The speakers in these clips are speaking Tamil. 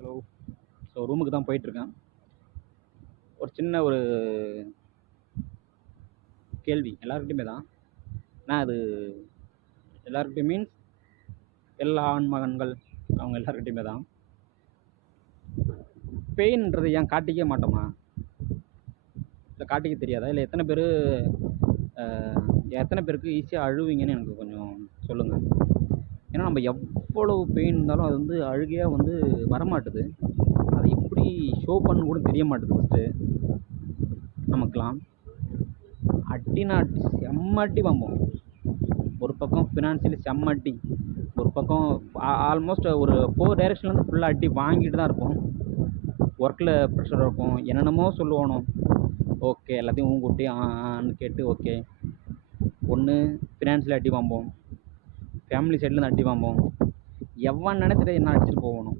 ஹலோ. ஸோ ரூமுக்கு தான் போயிட்டுருக்கேன். ஒரு சின்ன கேள்வி எல்லாருக்கிட்டையுமே தான். நான் அது எல்லாருக்கிட்டையும் மீன்ஸ் எல்லா ஆண்மகன்கள் அவங்க எல்லாருக்கிட்டையுமே தான். பெயின்ன்றது ஏன் காட்டிக்க மாட்டோமா? இல்லை காட்டிக்க தெரியாதா? இல்லை எத்தனை பேருக்கு ஈஸியாக அழுவீங்கன்னு எனக்கு கொஞ்சம் சொல்லுங்கள். ஏன்னா நம்ம எவ்வளவு பெயின் இருந்தாலும் அது வந்து அழுகையாக வந்து வரமாட்டுது. அதை எப்படி ஷோ பண்ண கூட தெரிய மாட்டுது. ஃபஸ்ட்டு நமக்கெலாம் அட்டினா செம்மட்டி வம்போம். ஒரு பக்கம் ஃபினான்ஷியலி செம்மட்டி, ஒரு பக்கம் ஆல்மோஸ்ட் ஒரு 4 டைரெக்ஷன்லேருந்து ஃபுல்லாக அட்டி வாங்கிட்டு தான் இருப்போம். ஒர்க்கில் ப்ரெஷர் இருக்கும், என்னென்னமோ சொல்லுவானோ. ஓகே, எல்லாத்தையும் ஊங்குட்டி ஆன்னு கேட்டு ஓகே. ஒன்று ஃபினான்ஷியலி அடி வாம்போம், ஃபேமிலி சைட்லேருந்து அடி வாம்போம், எவன் நினச்சிட்டு என்ன அடிச்சுட்டு போகணும்.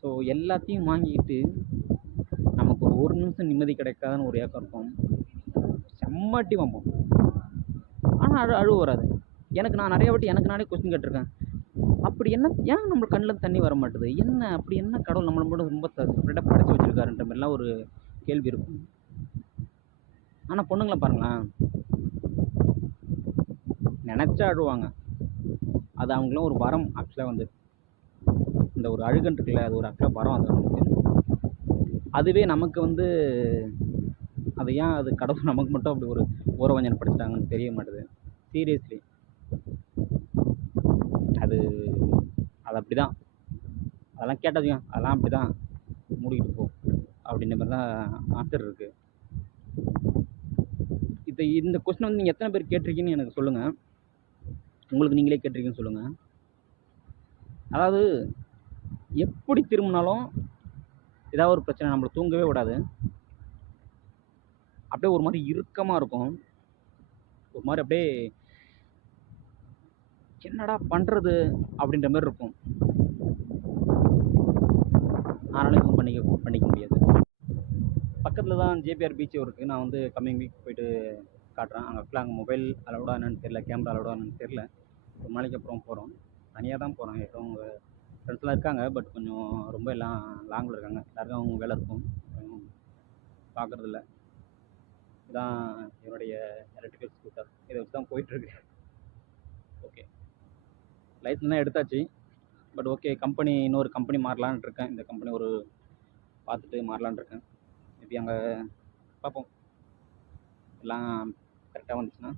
ஸோ எல்லாத்தையும் வாங்கிட்டு நமக்கு ஒரு நிமிஷம் நிம்மதி கிடைக்காதுன்னு ஒரு ஏக்கம் இருக்கும். செம்மட்டி வாம்போம். ஆனால் அழுவு வராது. நான் நிறைய வாட்டி எனக்கு நானே கொஸ்டின் கேட்டிருக்கேன். அப்படி என்ன, ஏன் நம்ம கண்ணில் தண்ணி வர மாட்டுது? அப்படி என்ன கடவுள் நம்மளை மட்டும் ரொம்ப செப்பரேட்டாக படைச்சி வச்சுருக்காருன்ற மாதிரிலாம் ஒரு கேள்வி இருக்கும். ஆனால் பொண்ணுங்களை பாருங்களேன், நினச்சா அழுவாங்க. அது அவங்களாம் ஒரு வரம். ஆக்சுவலாக வந்து இந்த ஒரு அழுகன் இருக்குல்ல, அது ஒரு ஆக்சுவலாக வரம். அது நமக்கு, அதுவே நமக்கு வந்து அது ஏன் அது கடவுள் நமக்கு மட்டும் அப்படி ஒரு ஓரவஞ்சனை படைச்சிட்டாங்கன்னு தெரிய மாட்டுது. சீரியஸ்லி அது அப்படி தான். அதெல்லாம் கேட்டதுங்க, அதெல்லாம் அப்படி தான், மூடிக்கிட்டு போ அப்படின்ற மாதிரி தான் ஆன்சர் இருக்குது. இந்த கொஸ்டின் வந்து நீங்கள் எத்தனை பேர் கேட்டிருக்கீங்கன்னு எனக்கு சொல்லுங்கள். உங்களுக்கு நீங்களே கேட்டிருக்கீங்கன்னு சொல்லுங்கள். அதாவது எப்படி திரும்பினாலும் ஏதாவது ஒரு பிரச்சனை நம்மளை தூங்கவே விடாது. அப்படியே ஒரு மாதிரி இறுக்கமாக இருக்கும். ஒரு மாதிரி அப்படியே என்னடா பண்ணுறது அப்படின்ற மாதிரி இருக்கும். ஆனாலும் எதுவும் பண்ணிக்க முடியாது. பக்கத்தில் தான் ஜேபிஆர் பீச் இருக்குது. நான் வந்து கம்மிங் வீக் போயிட்டு காட்டுறேன். அங்கே மொபைல் அலோடா என்னன்னு தெரியல, கேமரா அலோடா என்னன்னு தெரியல. ஒரு நாளைக்கு அப்புறம் போகிறோம். தனியாக தான் போகிறோம். எதுவும் அவங்க ஃப்ரெண்ட்ஸ்லாம் இருக்காங்க, பட் கொஞ்சம் ரொம்ப எல்லாம் லாங்கில் இருக்காங்க. எல்லாருக்கும் அவங்க வேலை இருக்கும், பார்க்குறதில்ல. இதுதான் என்னுடைய எலக்ட்ரிக்கல் ஸ்கூட்டர். இதை வச்சு தான் போயிட்டுருக்கு. ஓகே, லைசன்ஸ்லாம் எடுத்தாச்சு. பட் ஓகே, இன்னொரு கம்பெனி மாறலான்னு இருக்கேன். இந்த கம்பெனி பார்த்துட்டு மாறலான்னு இருக்கேன். மேபி அங்கே பார்ப்போம், எல்லாம் கரெக்டாக வந்துச்சுன்னா